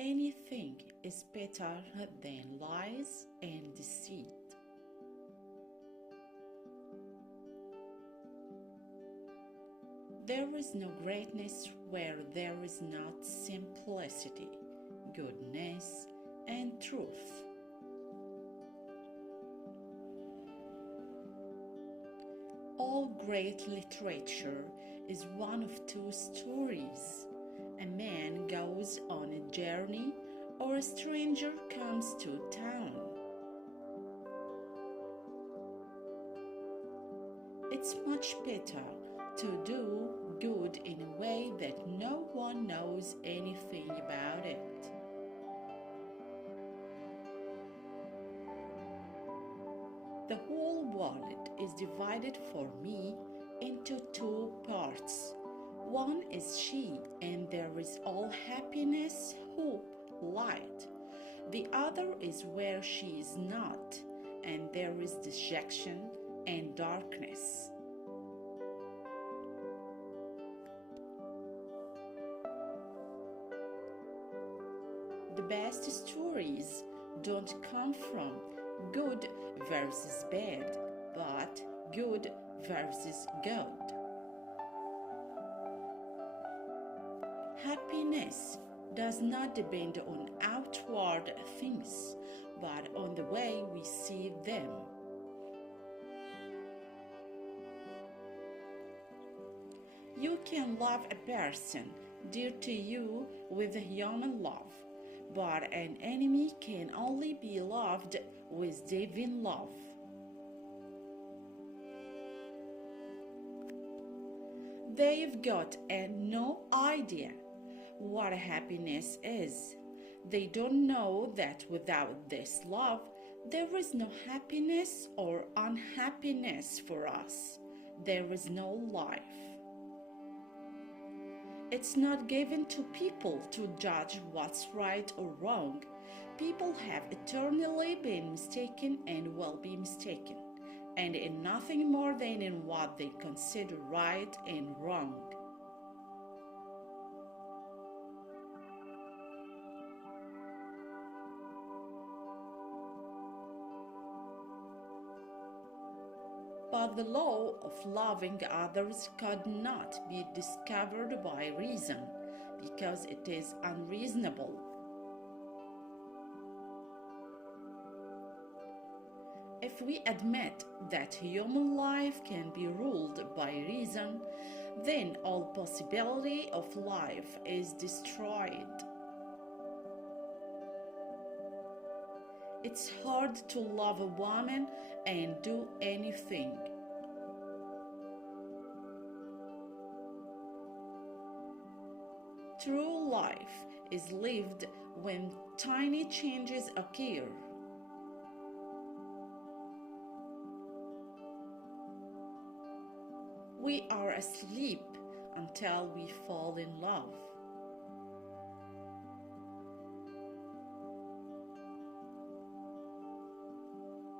anything is better than lies and deceit. There is no greatness where there is not simplicity, goodness, and truth. All great literature is one of two stories. A man goes on a journey, or a stranger comes to town. It's much better to do good in a way that no one knows anything about it. The whole world is divided for me into two parts. One is she, and there is all happiness, hope, light. The other is where she is not, and there is dejection and darkness. The best stories don't come from good versus bad, but good versus good. Happiness does not depend on outward things, but on the way we see them. You can love a person dear to you with human love, but an enemy can only be loved with divine love. They've got no idea what happiness is. They don't know that without this love, there is no happiness or unhappiness for us. There is no life. It's not given to people to judge what's right or wrong. People have eternally been mistaken and will be mistaken, and in nothing more than in what they consider right and wrong. But the law of loving others could not be discovered by reason, because it is unreasonable. If we admit that human life can be ruled by reason, then all possibility of life is destroyed. It's hard to love a woman and do anything. True life is lived when tiny changes occur. We are asleep until we fall in love.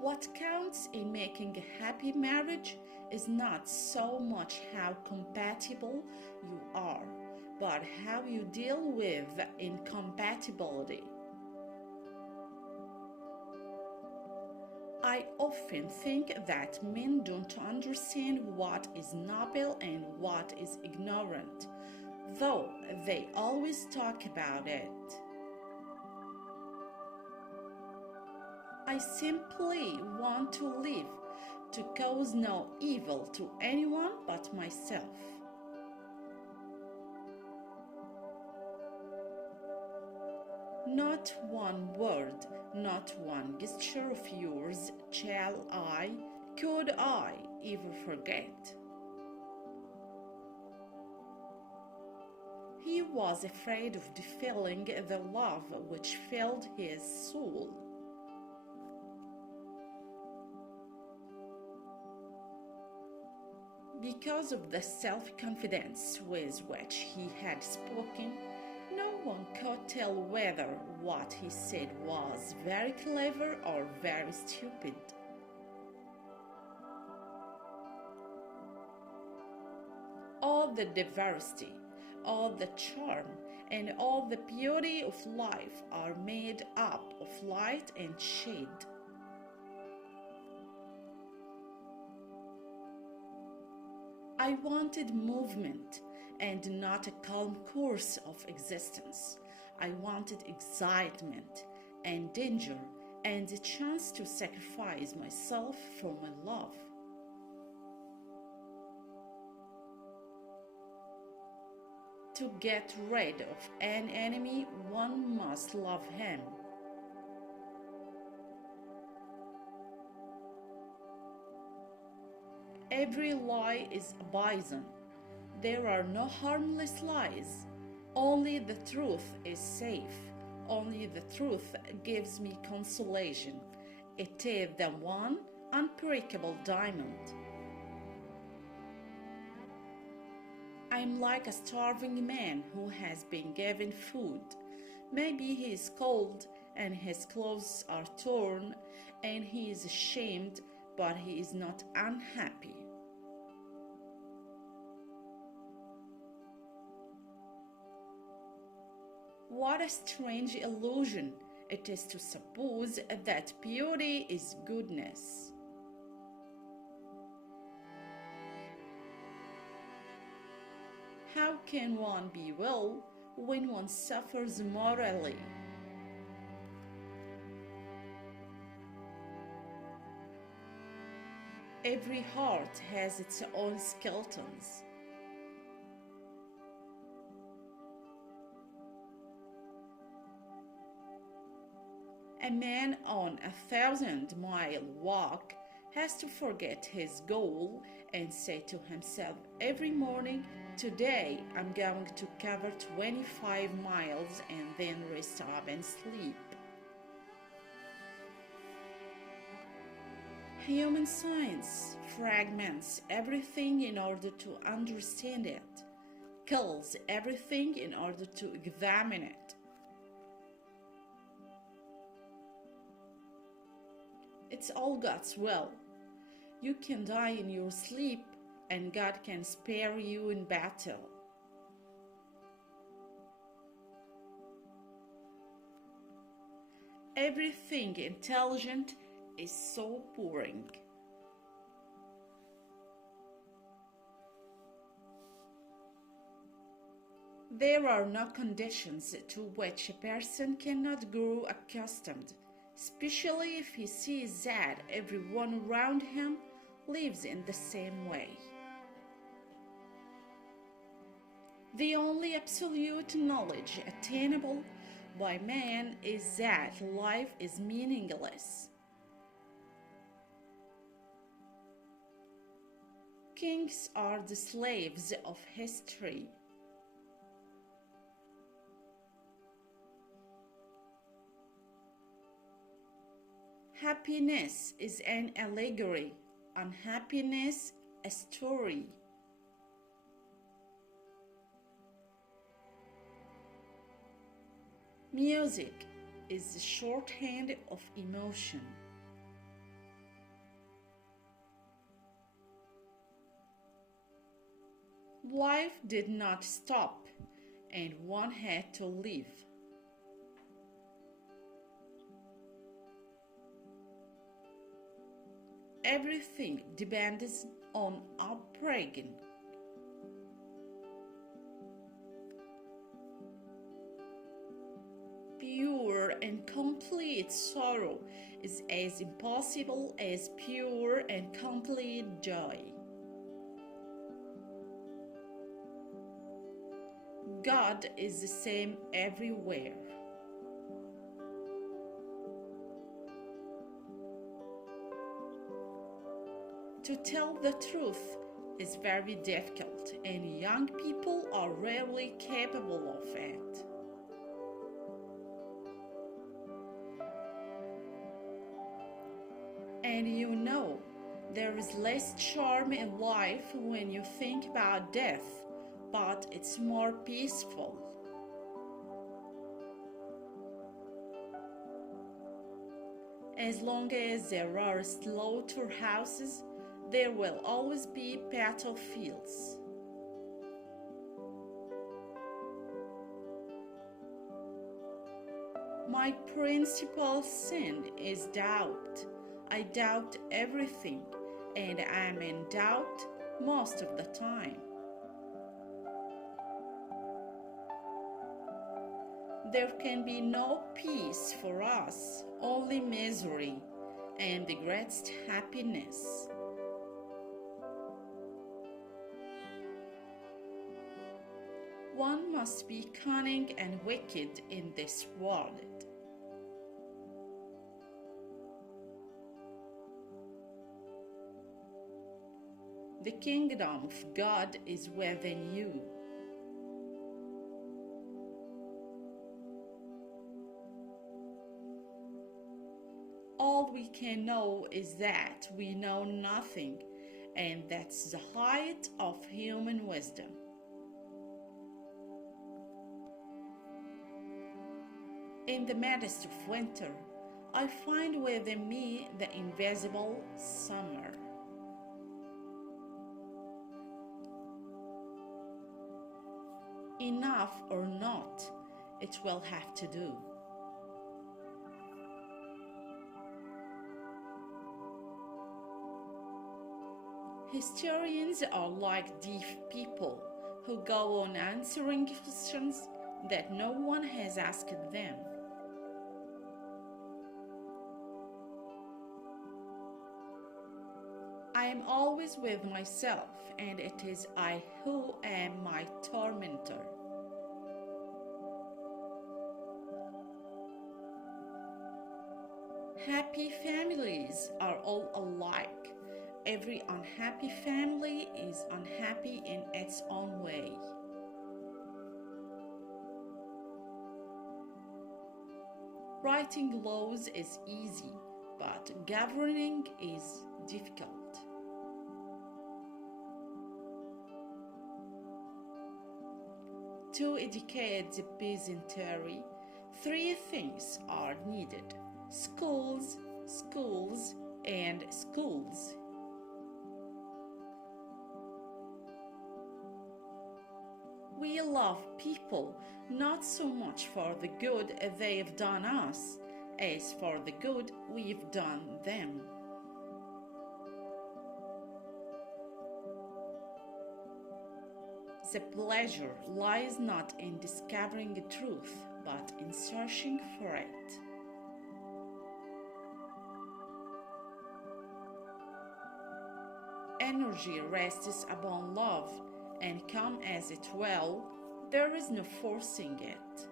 What counts in making a happy marriage is not so much how compatible you are, but how you deal with incompatibility. I often think that men don't understand what is noble and what is ignorant, though they always talk about it. I simply want to live to cause no evil to anyone but myself. Not one word, not one gesture of yours could I ever forget. He was afraid of defilling the love which filled his soul. Because of the self-confidence with which he had spoken, no one could tell whether what he said was very clever or very stupid. All the diversity, all the charm, and all the beauty of life are made up of light and shade. I wanted movement and not a calm course of existence. I wanted excitement and danger and the chance to sacrifice myself for my love. To get rid of an enemy, one must love him. Every lie is a poison. There are no harmless lies. Only the truth is safe. Only the truth gives me consolation. It is the one unbreakable diamond. I'm like a starving man who has been given food. Maybe he is cold and his clothes are torn and he is ashamed, but he is not unhappy. What a strange illusion it is to suppose that beauty is goodness. How can one be well when one suffers morally? Every heart has its own skeletons. A man on a 1,000-mile walk has to forget his goal and say to himself every morning, today I'm going to cover 25 miles and then rest up and sleep. Human science fragments everything in order to understand it, kills everything in order to examine it. It's all God's will. You can die in your sleep, and God can spare you in battle. Everything intelligent is so boring. There are no conditions to which a person cannot grow accustomed, especially if he sees that everyone around him lives in the same way. The only absolute knowledge attainable by man is that life is meaningless. Kings are the slaves of history. Happiness is an allegory, unhappiness a story. Music is the shorthand of emotion. Life did not stop, and one had to live. Everything depends on upbringing. Pure and complete sorrow is as impossible as pure and complete joy. God is the same everywhere. To tell the truth is very difficult, and young people are rarely capable of it. And you know, there is less charm in life when you think about death, but it's more peaceful. As long as there are slaughterhouses, there will always be battlefields. My principal sin is doubt. I doubt everything, and I'm in doubt most of the time. There can be no peace for us, only misery and the greatest happiness. One must be cunning and wicked in this world. The kingdom of God is within you. All we can know is that we know nothing, and that's the height of human wisdom. In the midst of winter, I find within me the invisible summer. Enough or not, it will have to do. Historians are like deaf people who go on answering questions that no one has asked them. I am always with myself, and it is I who am my tormentor. Happy families are all alike. Every unhappy family is unhappy in its own way. Writing laws is easy, but governing is difficult. To educate the peasantry, 3 things are needed: schools, schools, and schools. We love people not so much for the good they've done us, as for the good we've done them. The pleasure lies not in discovering the truth, but in searching for it. Energy rests upon love, and come as it will, there is no forcing it.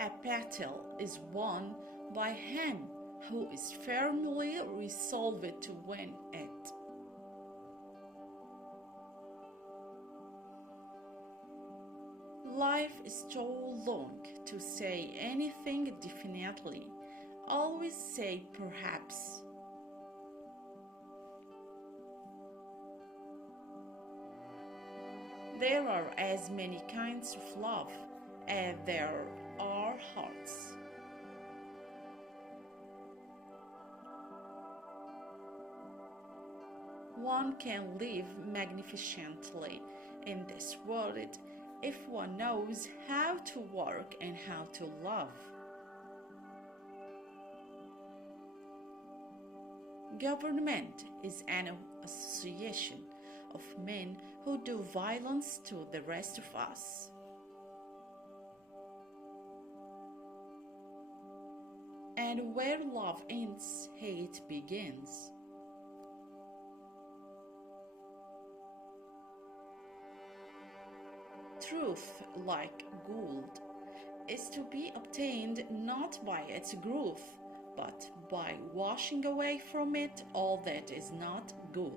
A battle is won by him who is firmly resolved to win it. Life is too long to say anything definitely. Always say perhaps. There are as many kinds of love as there are hearts. One can live magnificently in this world if one knows how to work and how to love. Government is an association of men who do violence to the rest of us. And where love ends, hate begins. Truth, like gold, is to be obtained not by its growth, but by washing away from it all that is not gold.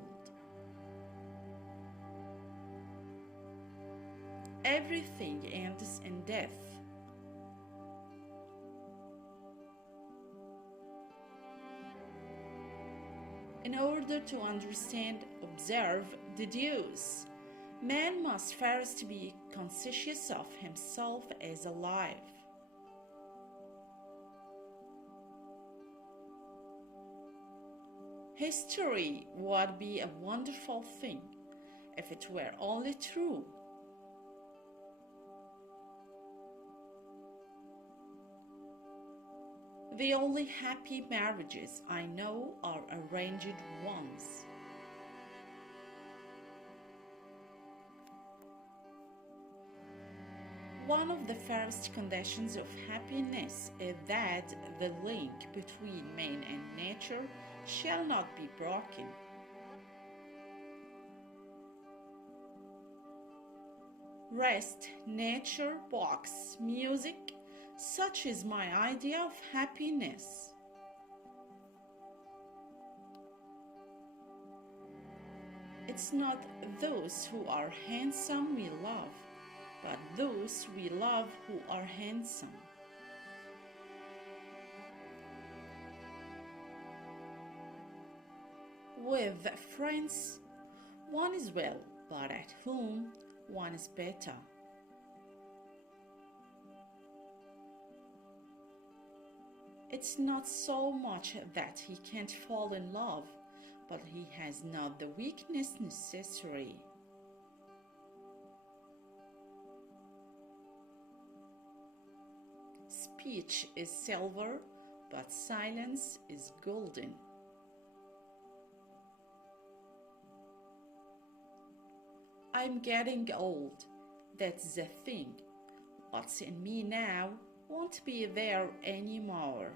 Everything ends in death. In order to understand, observe, deduce, man must first be conscious of himself as alive. History would be a wonderful thing if it were only true, The only happy marriages I know are arranged ones. One of the first conditions of happiness is that the link between man and nature shall not be broken. Rest, nature, books, music, such is my idea of happiness. It's not those who are handsome we love, but those we love who are handsome. With friends, one is well, but at home, one is better. It's not so much that he can't fall in love, but he has not the weakness necessary. Speech is silver, but silence is golden. I'm getting old, that's the thing. What's in me now won't be there anymore.